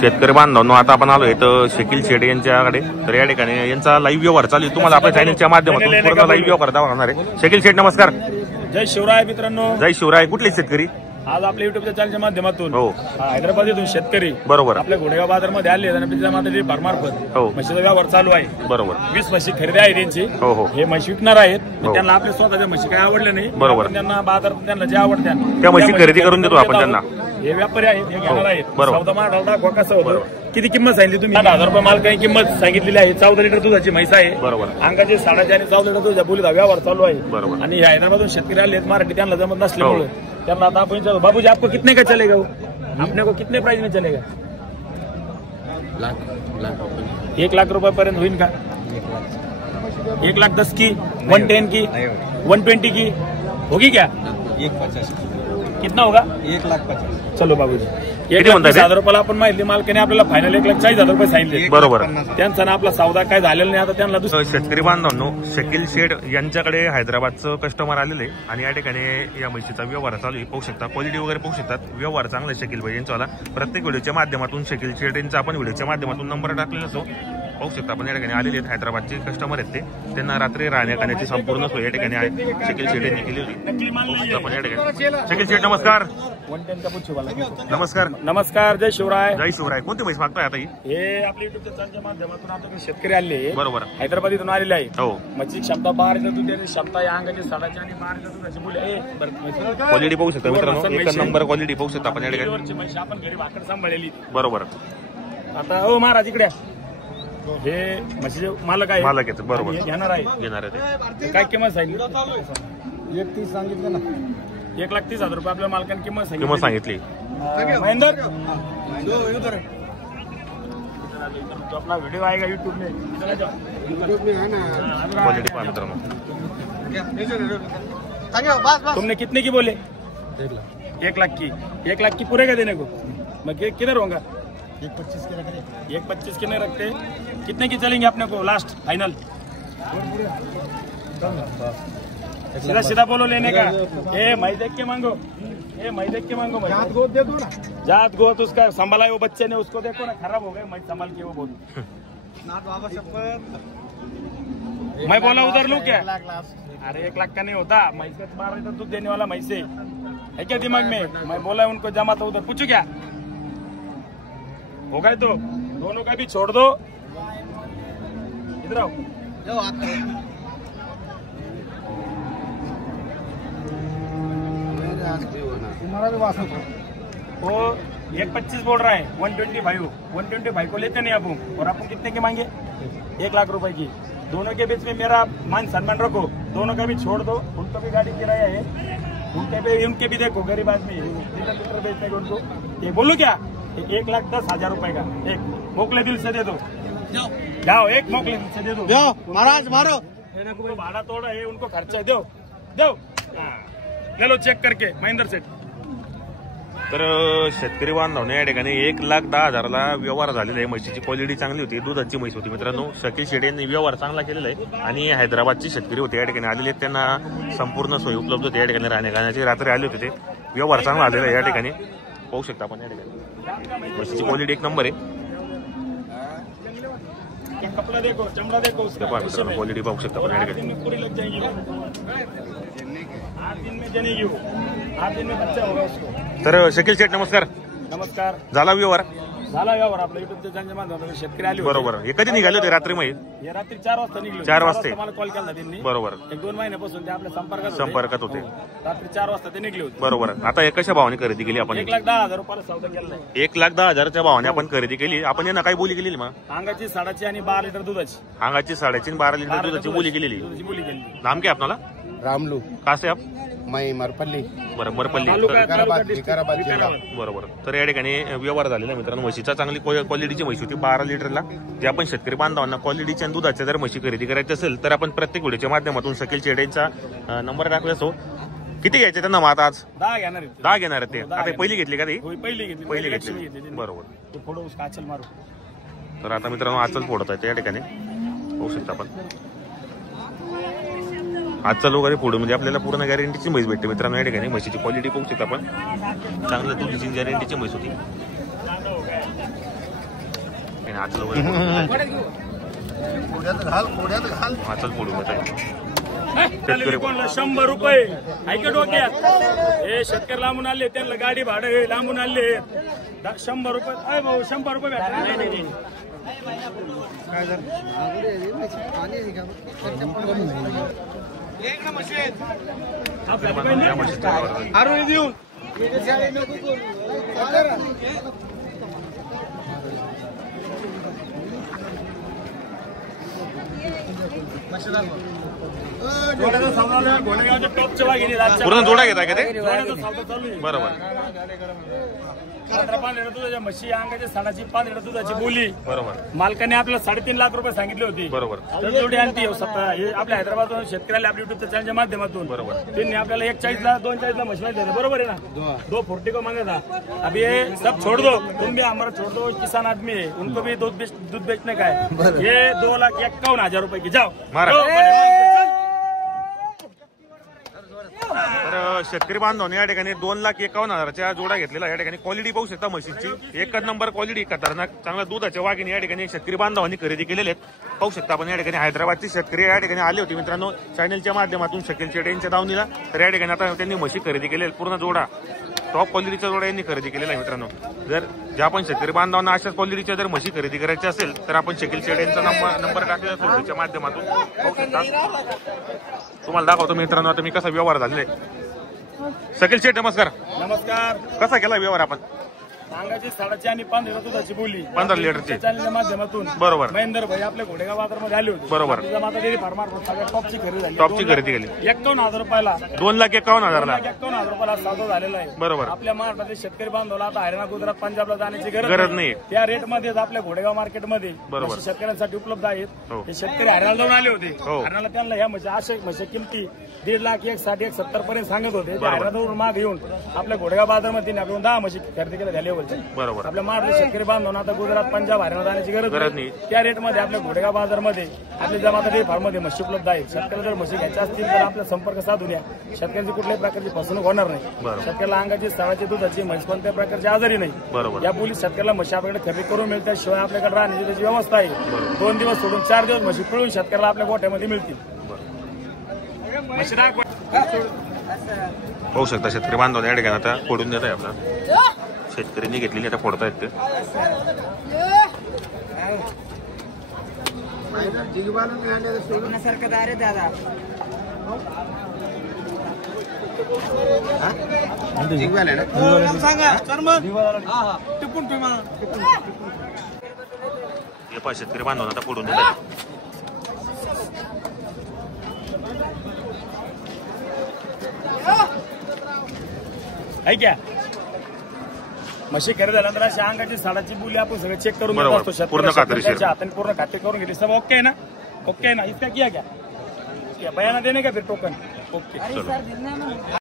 शेतकरी बांधवांनो, आता आपण आलोय तर शकील शेठ यांच्याकडे. तर या ठिकाणी यांचा लाईव्ह व्यवहार चालू आहे. तुम्हाला आपल्या चॅनलच्या माध्यमातून पूर्ण लाईव्ह व्यवहार दाखवणार आहे. शकील शेठ नमस्कार. जय शिवराय मित्रांनो. जय शिवराय. कुठले शेतकरी? आज आपल्या युट्यूबच्या चॅनलच्या माध्यमातून हो हैदराबाद शेतकरी बरोबर आपल्या घोडेगाव बाजारमध्ये आले आणि फार्मार्फत हो म्हशीचा व्यवहार चालू आहे. बरोबर 20 म्हशी खरेदी आहे त्यांची. हो हो हे म्हशी विकणार आहेत. त्यांना आपल्या स्वतःच्या म्हशी काही आवडल्या नाही. बरोबर. त्यांना बाजार त्यांना जे आवडत्या त्या म्हशी खरेदी करून देतो आपण त्यांना. हे व्यापारी आहेत, हे घेणार आहेत. बरोबर. सौदा माल दाखवा कसं होतं. किती किंमत सांगितली तुम्ही? 8,000 रुपये माल काही किंमत सांगितलेली आहे. 14 लिटर दुधाची म्हैस आहे. बरोबर. अंगाची 4.5 आणि 14 लिटर दुधाच्या बोलीचा व्यवहार चालू आहे. बरोबर. आणि हैदराबादून शेतकरी आले मराठी त्यांना जमत नसल्यामुळे त्यांना आता आपण विचारू, बाबूजी आपको कितने का चलेगा? अपने को कितने प्राइस में चलेगा? 1 लाख रुपये पर्यंत होईल का? 1,10,000 की, 110 की, 120 की होगी क्या? 1,50,000 कितना होगा? 1,50,000. चलो बाबूजी. किती म्हणताय? 1,30,000 रुपयाला आपण माहिती मालकाने आपल्याला फायनल 1,40,000 रुपये सांगितले. बरोबर. त्यांचा ना आपला सौदा काय झालेला नाही. आता त्यांना दुसरं शेतकरी बांधवांनो, शकील शेठ यांच्याकडे हैदराबादचं कस्टमर आलेले आणि या ठिकाणी या म्हशीचा व्यवहार चालू आहे. पाहू शकता, क्वालिटी वगैरे पाहू शकतात. व्यवहार चांगला आहे शकील भाई यांचा. प्रत्येक व्हिडिओच्या माध्यमातून शकील शेठ यांचा आपण व्हिडिओच्या माध्यमातून नंबर टाकलेला असतो. पाहू शकता आपण या ठिकाणी आलेले आहेत. हैदराबादचे कस्टमर आहेत ते. त्यांना रात्री राहण्या खाण्याची संपूर्ण सोय या ठिकाणी आहे शकील शेठ यांनी केली होती. आपण या ठिकाणी शकील शेठ नमस्कार. 110 का पुच्छवाला. नमस्कार. नमस्कार. जय शिवराय. जय शिवराय. कोणती म्हैस मागताय आता ही? हे आपल्या युट्यूबच्या चॅनलच्या माध्यमातून आता शेतकरी आले. बरोबर. हैदराबाद इथून आलेले आहे. हो. म्हशी क्षमता 12 लिटर दूध देणे, क्षमता या अंगाची 7.5 आणि 12 लिटर दुधाची बोली. क्वालिटी पाहू शकता मित्रांनो. एक नंबर क्वालिटी पाहू शकता आपण या ठिकाणी. म्हशी आपण घरी भाकर सांभाळलेली. बरोबर. आता हो महाराज इकडे हे म्हशीचे मालक आहे. मालक आहेत. बरोबर. घेणार आहे. घेणार आहे ते. काय किंमत सांगितली? 1,30,000 सांगितलं ना. 1,30,000 रुपये आपल्या मालकाने किंमत किंमत सांगितली. महेंद्र तो अपना वीडियो आएगा यूट्यूब में. क्वालिटी पहा मित्रांनो. तुमने कितने की बोले? 1 लाख की. 1 लाख की पूरे का देने को? मैं किधर होगा? 1,25,000 के रख रहे. 1,25,000 के नहीं रखते. कितने की चलेंगे अपने को लास्ट फाइनल? सीधा सीधा बोलो लेने का. ए मैं देख के मांगो. मैं देख के मांगो. जात गोद दे दो ना. जात गोत उसका संभाला है वो बच्चे ने, उसको देखो ना खराब हो गए. मैं संभाल के वो बोल. मैं बोला उधर लूं क्या? अरे 1 लाख का नहीं होता. मैं 12 लिटर दूध देने वाला मैं से है क्या दिमाग में? मैं बोला उनको जमा तो उधर पूछो क्या हो गए तो दोनों का भी छोड़ दो. इधर आओ. वो 1,25,000 बोल रहा है. 125 को लेते नहीं अपन. और अपन कितने के मांगे? 1 लाख रुपए की. दोनों के बीच में मेरा मान सम्मान रखो. दोनों का भी छोड़ दो. उनको भी गाड़ी किराया है. उनके भी देखो गरीब आदमी लिटर बेचने को उनको. ये बोलो क्या? 1,10,000 रुपए का एक मोकले दिल से दे दो. जाओ एक मोकले दिल से दे दो. महाराज मारो. भाड़ा तोड़ा है उनको खर्चा दो. ले लो चेक करके महेंद्र सेठ. तर शेतकरी बांधवांनी या ठिकाणी 1,10,000ला व्यवहार झालेला आहे. म्हशीची क्वालिटी चांगली होती. दुधाची म्हैस होती मित्रांनो. शकील शेठ यांनी व्यवहार चांगला केलेला आहे. आणि हैदराबादचे शेतकरी होते या ठिकाणी आलेले आहेत. त्यांना संपूर्ण सोय उपलब्ध होती या ठिकाणी राहण्या खाण्याची. रात्री आले होते ते. व्यवहार चांगला आलेला आहे या ठिकाणी. पाहू शकता आपण या ठिकाणी. म्हशीची क्वालिटी एक नंबर आहे. कपड़ा देखो, चमड़ा देखो उसका. क्वालिटी पाहू शकता आपण या ठिकाणी. पूरी लग जाएगी. 8 दिन में जनेगी वो. 8 दिन में बच्चा होगा उसको. तर शकील शेठ नमस्कार. नमस्कार. झाला व्यवहार? झाला व्यवहार. आपल्या युट्यूबच्या चॅनलच्या माध्यमातून शेतकरी आले होते. बरोबर. हे कधी निघाले होते? रात्री माहीत? हे रात्री 4 वाजता निघले. 4 वाजता मला कॉल केला त्यांनी. बरोबर. 1-2 महिन्यापासून ते आपल्या संपर्कात होते. रात्री 4 वाजता ते निघले होते. बरोबर. आता हे कशा भावाने खरेदी केली आपण? 1,10,000 रुपयाला सौदा केला. 1,10,000च्या भावाने आपण खरेदी केली. आपण यांना काय बोली केलेली मग? अंगाची 7.5 आणि 12 लिटर दुधाची. अंगाची 7.5 12 लिटर दुधाची बोली केलेली. बोली केली. नाम क्या आपल्याला? रामलू. कहाँ से आप? मैं मरपल्ली. बरं मरपल्ली. बरोबर. तर या ठिकाणी व्यवहार झालेला मित्रांनो. म्हशीचा चांगली क्वालिटीची म्हशी होती 12 लिटरला. जे आपण शेतकरी बांधवांना क्वालिटीच्या आणि दुधाच्या जर म्हशी खरेदी करायची असेल तर आपण प्रत्येक व्हिडिओच्या माध्यमातून शकील शेठ यांचा नंबर टाकला असो. किती घ्यायचे त्यांना मग? आता आज 10 घेणार. 10 घेणार आहेत ते. आता पहिली घेतली का ती? पहिली घेतली. पहिली घेतली. बरोबर. तो फोडो उसका आचल मारो. तर आता मित्रांनो आचल फोडत आहे या ठिकाणी. पाहू शकता आपण. आजचा वगैरे पुढे म्हणजे आपल्याला पूर्ण गॅरंटीची म्हैस भेटते मित्रांनो या ठिकाणी. म्हशीची क्वालिटी पाहू शकता आपण. चांगल्या दुधाची गॅरंटीची म्हैस होती. आचल वगैरे फोडून देत आहे. आचल फोडून देत आहे. शेतकरी कोणला 100 रुपये ऐका डोक्यात. हे शेतकरी लांबून आले त्यांना गाडी भाडं हे लांबून आले 100 रुपये. अय भाऊ 100 रुपये भेटणार नाही. काय झालं या म्हशीचा व्यवहार झाला. अरे देऊ घोड्याचा सौदा घोडेगावच्या टॉपच्या वाघिणी पूर्ण जोडा घेताय का ते? घोड्याचा सौदा चालू आहे. बरोबर 15 लिटर दुधाच्या म्हशी अंगाच्या साडाची 5 लिटर दुधाची बोली. बरोबर मालकाने आपल्याला 3.5 लाख रुपये सांगितले होते. बरोबर तर जोडी आणती हे आपल्या हैदराबादमधून शेतकऱ्याला आपल्या युट्यूबच्या चॅनलच्या माध्यमातून बरोबर. त्यांनी आपल्याला 41 ला म्हशी दिली. बरोबर है ना. 2 फुर्ती को मांगा था. अभी ये सब छोड़ दो. तुम भी हमारा छोड़ दो. किसान आदमी है उनको भी दूध बेचने का है. ये 2,51,000 रुपये की जाओ मारा. जाओ, तर शेतकरी बांधवांनी या ठिकाणी 2,51,000च्या जोडा घेतलेला. या ठिकाणी क्वालिटी पाहू शकता म्हशीची. एकच नंबर क्वालिटी खतरनाक चांगला दुधाच्या वाघिणी या ठिकाणी शेतकरी बांधवांनी खरेदी केलेले आहेत. पाहू शकता आपण या ठिकाणी हैदराबादची शेतकरी या ठिकाणी आले होते मित्रांनो चॅनलच्या माध्यमातून शकील शेट यांच्या दावणीला. तर या ठिकाणी आता त्यांनी म्हशी खरेदी केलेल्या पूर्ण जोडा टॉप क्वालिटीचा जोडा यांनी खरेदी केलेला आहे मित्रांनो. जर ज्या आपण शेतकरी बांधवांना अशाच क्वालिटीच्या जर म्हशी खरेदी करायची असेल तर आपण शकील शेट यांचा नंबर टाकलेला असेल त्याच्या माध्यमातून पाहू शकता. तुम्हाला दाखवतो मित्रांनो आता मी कसा व्यवहार झालेला आहे. शकील शेट नमस्कार. नमस्कार. कसा केला व्यवहार आपण? अंगाची साडाची आणि 5 लिटर दुधाची बोली 15 लिटरची चॅनलच्या माध्यमातून. बरोबर महेंद्र भाई आपल्या घोडेगाव बाजारमध्ये आले होते. बरोबर. माता डेअरी फार्मार सगळ्या टॉपची खरेदी झाली. टॉपची खरेदी केली 51,000 रुपयाला. 2,51,000ला 51,000 रुपयाला सौदा झालेला आहे. बरोबर. आपल्या महाराष्ट्रातील शेतकरी बांधवाला आता हरियाणा गुजरात पंजाबला जाण्याची गरज नाही. त्या रेट मध्ये आपल्या घोडेगाव मार्केटमध्ये बरोबर. म्हशी शेतकऱ्यांसाठी उपलब्ध आहेत. हो. हे शेतकरी हरियाणा जाऊन आले होते. हो. हरियाणाला त्यांना ह्या म्हशी किमती 1.5 लाख 1,60 1,70 पर्यंत सांगत होते. ते हरियाणावरून माग येऊन आपल्या घोडेगाव बाजारमध्ये आपण 10 म्हशी खरेदी केल्या त्या लेवलच्या. बरोबर. आपल्या महाराष्ट्र शेतकरी बांधवांना आता गुजरात पंजाब हरियाणा जाण्याची गरज नाही. त्या रेटमध्ये आपल्या घोडेगाव बाजारमध्ये आपल्या जमाता डेअरी फार्ममध्ये म्हशी उपलब्ध आहेत. शेतकऱ्याला जर म्हशी घ्यायच्या असतील तर आपला संपर्क साधून या. शेतकऱ्यांची कुठल्याही प्रकारची फसवणूक होणार नाही. शेतकऱ्याला अंगाची सडाची दुधाची म्हशी कोणत्या प्रकारची आजारी नाही. बरोबर. या पोलीस शेतकऱ्याला म्हशी आपल्याकडे खरेदी करून मिळतात. शिवाय आपल्याकडे राहण्याची त्याची व्यवस्था आहे. 2 दिवस सोडून 4 दिवस म्हशी पिळून शेतकऱ्याला आपल्या गोठ्यामध्ये मिळतील. पाहू शकता शेतकरी बांधव या ठिकाणी आता फोडून देत आहे. आपला शेतकऱ्यांनी घेतलेली आता फोडतायत ते. हे पहा शेतकरी बांधवांना आता फोडून देत आहे. क्या म्हशी खरेदी झाल्यानंतर अशा अंगाची साडाची बोली आपण सगळं चेक करून घेत बरोबर. असतो. पूर्ण खात्रीशीर. हाताने पूर्ण खाते करून घेतली. सब ओके है ना. ओके है ना. इसका किया क्या बयाना देने का फिर टोकन ओके.